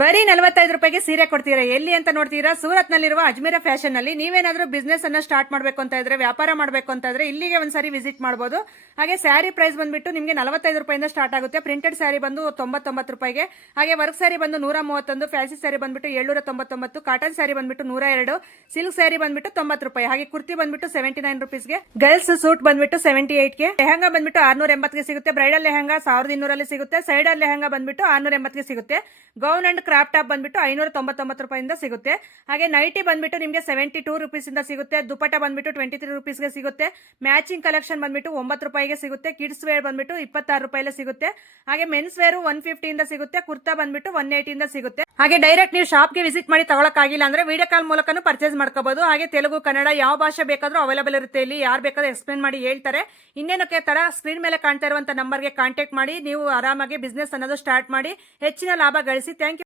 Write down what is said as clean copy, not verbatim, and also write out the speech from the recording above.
ಬರೀ 45 ರೂಪಾಯಿಗೆ ಸೀರೆ ಕೊಡ್ತೀರಾ. ಎಲ್ಲಿ ಅಂತ ನೋಡ್ತೀರಾ? ಸೂರತ್ ನಲ್ಲಿರುವ ಅಜ್ಮೀರ ಫ್ಯಾಷನ್ ನಲ್ಲಿ. ನೀವೇನಾದ್ರೂ ಬಿಸ್ನೆಸ್ ಅನ್ನ ಸ್ಟಾರ್ಟ್ ಮಾಡಬೇಕು ಅಂತ ಇದ್ರೆ, ವ್ಯಾಪಾರ ಮಾಡಬೇಕು ಅಂತ ಇದ್ರೆ ಇಲ್ಲಿಗೆ ಒಂದ್ಸರಿ ವಿಸಿಟ್ ಮಾಡಬಹುದು. ಹಾಗೆ ಸ್ಯಾರಿ ಪ್ರೈಸ್ ಬಂದ್ಬಿಟ್ಟು ನಿಮಗೆ 45 ರೂಪಾಯಿಂದ ಸ್ಟಾರ್ಟ್ ಆಗುತ್ತೆ. ಪ್ರಿಂಟೆಡ್ ಸ್ಯಾರಿ ಬಂದು 99 ರೂಪಾಯಿಗೆ, ಹಾಗೆ ವರ್ಕ್ ಸ್ಯಾರಿ ಬಂದು 131, ಫ್ಯಾನ್ಸಿ ಸ್ಯಾರಿ ಬಂದ್ಬಿಟ್ಟು 799, ಕಾಟನ್ ಸ್ಯಾರಿ ಬಂದ್ಬಿಟ್ಟು 102, ಸಿಲ್ಕ್ ಸ್ಯಾರಿ ಬಂದ್ಬಿಟ್ಟು 90 ರೂಪಾಯಿ, ಹಾಗೆ ಕುರ್ತಿ ಬಂದ್ಬಿಟ್ಟು 79 ರುಪೀಸ್ಗೆ, ಗರ್ಲ್ಸ್ ಸೂಟ್ ಬಂದ್ಬಿಟ್ಟು 78ಗೆ, ಲೆಹಂಗಾ ಬಂದ್ಬಿಟ್ಟು 680ಗೆ ಸಿಗುತ್ತೆ. ಬ್ರೈಡಲ್ ಲೆಹಂಗಾ 1200 ಸಿಗುತ್ತೆ. ಸೈಡಲ್ ಲೆಹಂಗಾ ಬಂದ್ಬಿಟ್ಟು 680ಗೆ ಸಿಗುತ್ತೆ. ಗೌನ್ ಅಂಡ್ ಕ್ರಾಪ್ ಟಾಪ್ ಬಂದ್ಬಿಟ್ಟು 599 ರೂಪಾಯಿಂದ ಸಿಗುತ್ತೆ. ಹಾಗೆ ನೈಟಿ ಬಂದ್ಬಿಟ್ಟು ನಿಮಗೆ 72 ರುಪೀಸ್ ಇಂದ ಸಿಗುತ್ತೆ. ದುಪಟ್ಟ ಬಂದ್ಬಿಟ್ಟು 23 ರುಪೀಸ್ಗೆ ಸಿಗುತ್ತೆ. ಮ್ಯಾಚಿಂಗ್ ಕಲೆಕ್ಷನ್ ಬಂದ್ಬಿಟ್ಟು 9 ರೂಪಾಯಿಗೆ ಸಿಗುತ್ತೆ. ಕಿಡ್ಸ್ ವೇರ್ ಬಂದ್ಬಿಟ್ಟು 26 ರೂಪಾಯಿಲೆ ಸಿಗುತ್ತೆ. ಹಾಗೆ ಮೆನ್ಸ್ ವೇರ್ 150 ಇಂದ ಸಿಗುತ್ತೆ. ಕುರ್ತಾ ಬಂದ್ಬಿಟ್ಟು 180 ಇಂದ ಸಿಗುತ್ತೆ. ಹಾಗೆ ಡೈರೆಕ್ಟ್ ನೀವು ಶಾಪ್ಗೆ ವಿಸಿಟ್ ಮಾಡಿ ತಗೊಳಕ್ಕಾಗಿಲ್ಲ ಅಂದ್ರೆ ವಿಡಿಯೋ ಕಾಲ್ ಮೂಲಕನೂ ಪರ್ಚೇಸ್ ಮಾಡ್ಕೋಬಹುದು. ಹಾಗೆ ತೆಲುಗು, ಕನ್ನಡ ಯಾವ ಭಾಷೆ ಬೇಕಾದ್ರೂ ಅವೈಲೇಬಲ್ ಇರುತ್ತೆ. ಇಲ್ಲಿ ಯಾರು ಬೇಕಾದ್ರೂ ಎಕ್ಸ್ಪ್ಲೇನ್ ಮಾಡಿ ಹೇಳ್ತಾರೆ. ಇನ್ನೇನಕ್ಕೆ ತಡ, ಸ್ಕ್ರೀನ್ ಮೇಲೆ ಕಾಣ್ತಾ ಇರುವಂತ ನಂಬರ್ಗೆ ಕಾಂಟ್ಯಾಕ್ಟ್ ಮಾಡಿ ನೀವು ಆರಾಮಾಗಿ ಬಿಸ್ನೆಸ್ ಅನ್ನೋದು ಸ್ಟಾರ್ಟ್ ಮಾಡಿ ಹೆಚ್ಚಿನ ಲಾಭ ಗಳಿಸಿ. Thank you.